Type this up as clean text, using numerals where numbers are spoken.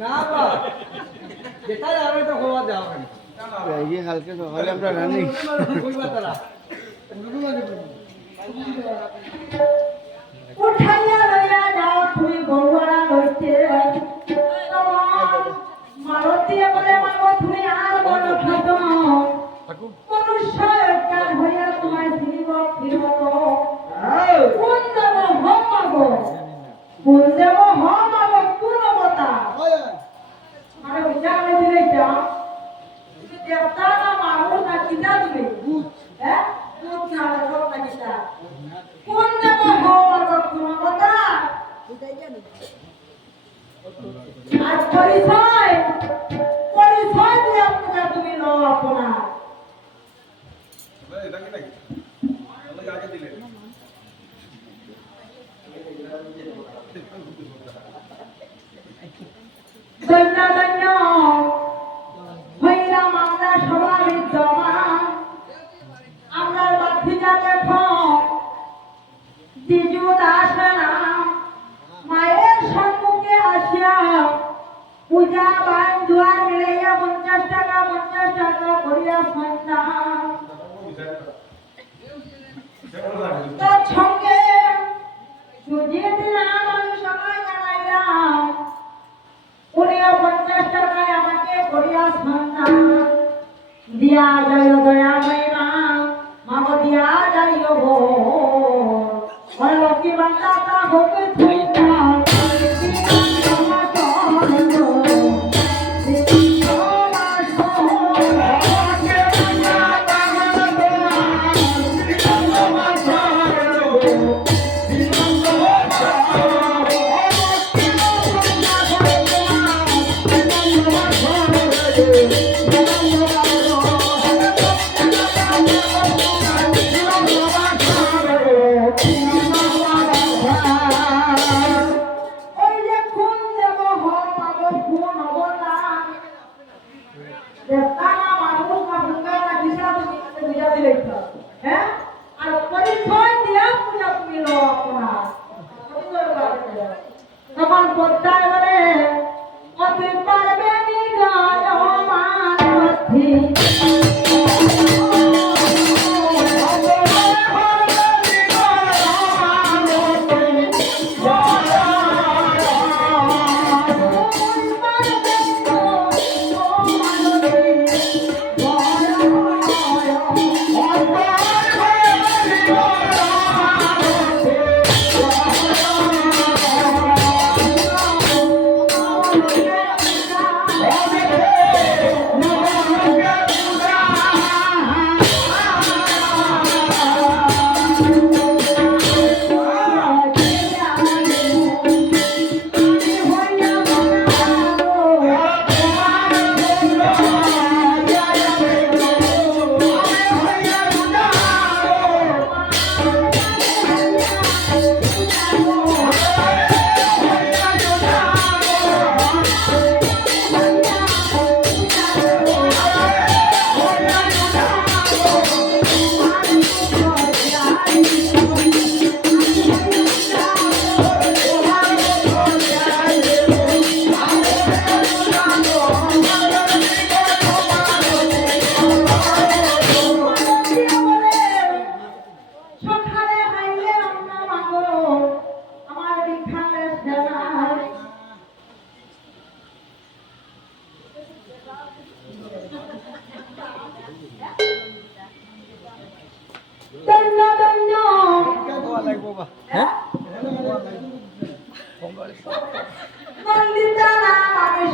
না বা যেটা যাবে তো খোয়া দাও এই কালকে সকালে আমরা রানি কইবা তারা উঠাইয়া লইয়া যাও তুমি গরুয়ারা লইতে মারতি বলে মাগো তুমি আর বড় খাতো মনুষ্য একটা হইয়া তোমার জীব ফিরত কোন দেব হম মাগো কোন দেব হম মাগো কোন বতা আরে উজালে দিলে যা দেবতা না মানুষ না কিতা তুমি হ্যাঁ কোন না রোগ না কিতা কোন দেব হম মাগো কোন বতা আর পরিচয় দিয়ে আপনারা তুমি লো আপনার এটা কি নাকি আমাকে আগে দিলে ধন্য ধন্য হইলাম আমরা সবাই জমা আমরা বাতিজা দেখো দিজু দাস নাম মায়ের সম্মুখে আসিয়া পূজা বান দুয়ার মিলাইয়া 50 টাকা করিয়া সন্তান তার সঙ্গে সুজিত নাম আমি সবাই জানাইলাম উনিও 50 টাকায় আমাকে করিয়া সন্তান দিয়া যায় দয়াময় মা মাগো দিয়া যাইও গো ওই লক্ষ্মী বান্দাটা হোক তুইটা তখন পদ্মায় বলে অতি পারবে নি গায় মানবী হ্যাঁ